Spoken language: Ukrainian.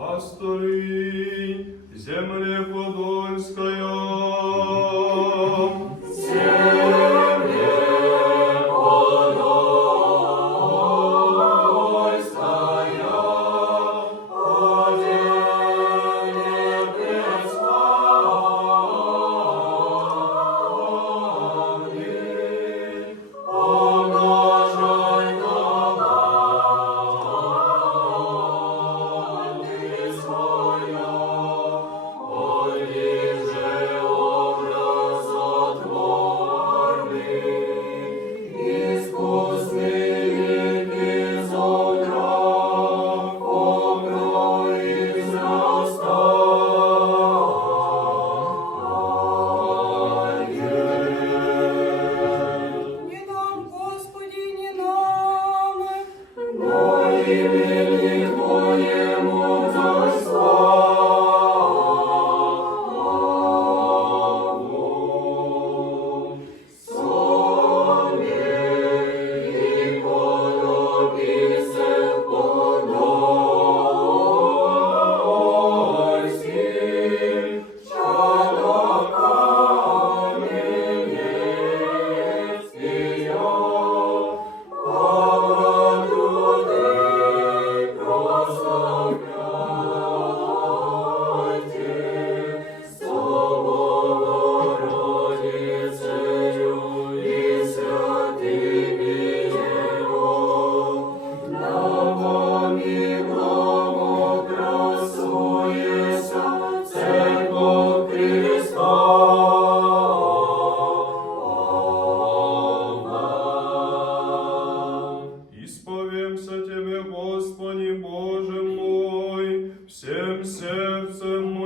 пастырь, земле Подольская. серцем